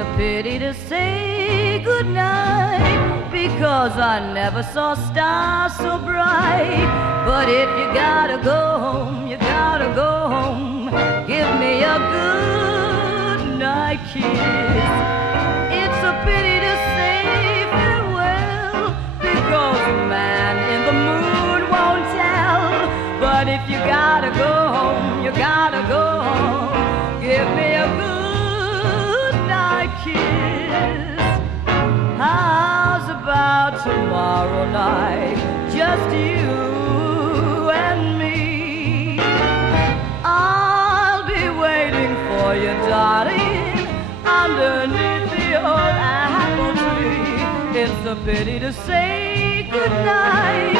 a pity to say goodnight, because I never saw stars so bright. But if you gotta go home, you gotta go home. Give me a good night kiss. It's a pity to say farewell, because a man in the mood won't tell. But if you gotta go home, you gotta go home. Give me a good night kiss. How's about tomorrow night? Just you and me. I'll be waiting for you, darling, underneath the old apple tree. It's a pity to say goodnight,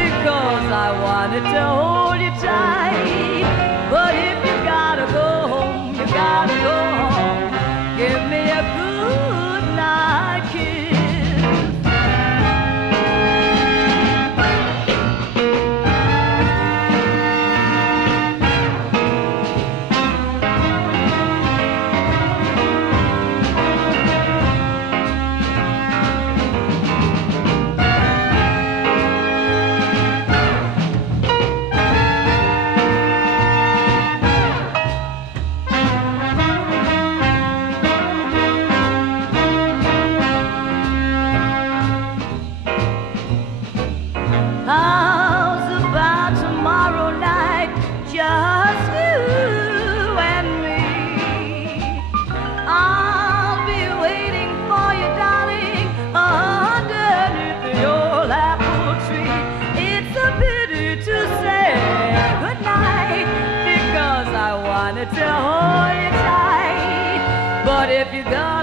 because I wanted to hold you tight. But if you gotta go home, you gotta go home. Give me a good night kiss. How's about tomorrow night? Just you and me. I'll be waiting for you, darling, underneath the old apple tree. It's a pity to say goodnight, because I wanted to hold you tight. But if you go